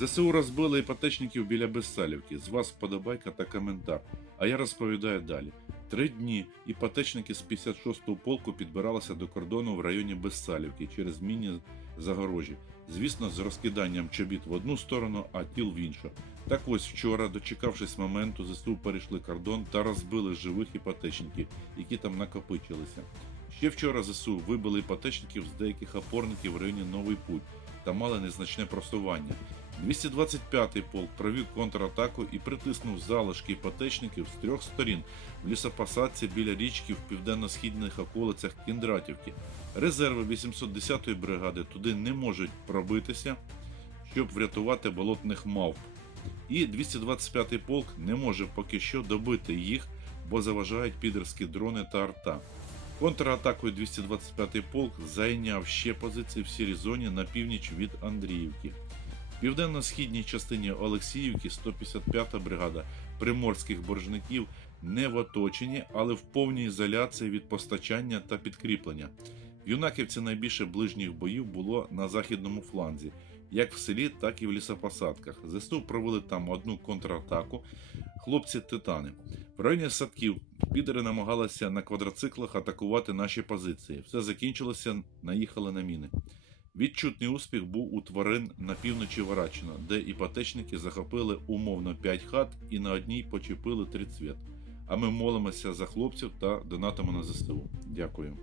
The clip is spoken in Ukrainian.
ЗСУ розбили іпотечників біля Безсалівки. З вас вподобайка та коментар. А я розповідаю далі. Три дні іпотечники з 56-го полку підбиралися до кордону в районі Безсалівки через міні загорожі. Звісно, з розкиданням чобіт в одну сторону, а тіл в іншу. Так ось вчора, дочекавшись моменту, ЗСУ перейшли кордон та розбили живих іпотечників, які там накопичилися. Ще вчора ЗСУ вибили іпотечників з деяких опорників в районі Новий Путь та мали незначне просування. 225-й полк провів контратаку і притиснув залишки іпотечників з трьох сторін в лісопосадці біля річки в південно-східних околицях Кіндратівки. Резерви 810-ї бригади туди не можуть пробитися, щоб врятувати болотних мавп. І 225-й полк не може поки що добити їх, бо заважають підерські дрони та арта. Контратакою 225-й полк зайняв ще позиції в сірій зоні на північ від Андріївки. Південно-східній частині Олексіївки 155-та бригада приморських боржників не в оточенні, але в повній ізоляції від постачання та підкріплення. В Юнаківці найбільше ближніх боїв було на західному фланзі, як в селі, так і в лісопосадках. ЗСУ провели там одну контратаку. Хлопці титани. В районі садків підери намагалися на квадроциклах атакувати наші позиції. Все закінчилося, наїхали на міни. Відчутний успіх був у тварин на півночі Варачина, де іпотечники захопили умовно 5 хат і на одній почепили три цвіт. А ми молимося за хлопців та донатимо на ЗСУ. Дякую.